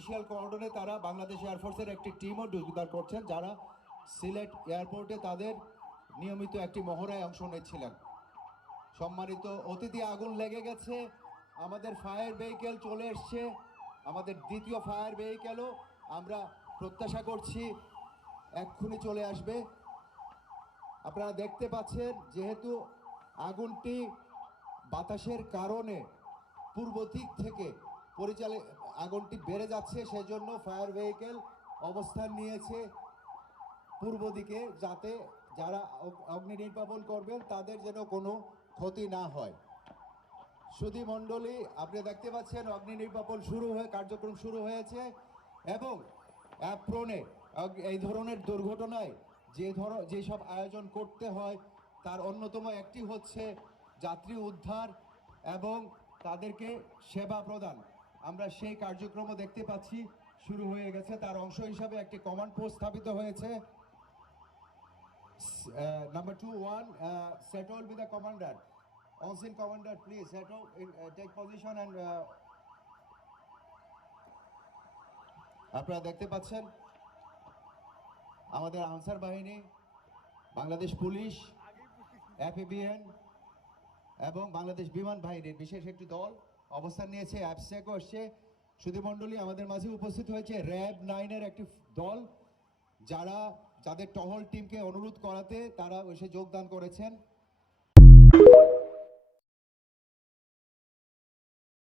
Initial কর্ডনে তারা বাংলাদেশ এয়ারফোর্সের একটি টিমও উদ্ধার করছেন, যারা সিলেট এয়ারপোর্টে তাদের নিয়মিত একটি মহড়ায় অংশ নিচ্ছিলেন। সম্মানিত অতিথি, আগুন লেগে গেছে, আমাদের ফায়ার ভেহিকেল চলে এসছে, আমাদের দ্বিতীয় ফায়ার ভেহিকেলও আমরা প্রত্যাশা করছি এক্ষুনি চলে আসবে। আপনারা দেখতে পাচ্ছেন, যেহেতু আগুনটি বাতাসের কারণে পূর্ব দিক থেকে আগুনটি বেড়ে যাচ্ছে, সেজন্য ফায়ার ভেহিকেল অবস্থান নিয়েছে পূর্ব দিকে, যাতে যারা অগ্নি নির্বাপন করবেন তাদের যেন কোনো ক্ষতি না হয়। সুধী মণ্ডলী, আপনি দেখতে পাচ্ছেন অগ্নি নির্বাপন কার্যক্রম শুরু হয়েছে এবং অ্যাপ্রনে এই ধরনের দুর্ঘটনায় যেসব আয়োজন করতে হয় তার অন্যতম একটি হচ্ছে যাত্রী উদ্ধার এবং তাদেরকে সেবা প্রদান। আমরা সেই কার্যক্রমও দেখতে পাচ্ছি শুরু হয়ে গেছে। তার অংশ হিসাবে একটি কমান্ড পোস্ট স্থাপিত হয়েছে। Number 2-1, settle with the commander. On-scene commander, please settle, take position and আপনারা দেখতে পাচ্ছেন আমাদের আনসার বাহিনী, বাংলাদেশ পুলিশ, এপিবিএন এবং বাংলাদেশ বিমান বাহিনীর বিশেষ একটি দল অবস্থান নিয়েছে। অ্যাবস্ট্যাকও আসছে। সুধীমণ্ডলী, আমাদের মাঝে উপস্থিত হয়েছে র্যাব 9-এর একটি দল, যাদের টহল টিমকে অনুরোধ করাতে তারা এসে যোগদান করেছেন।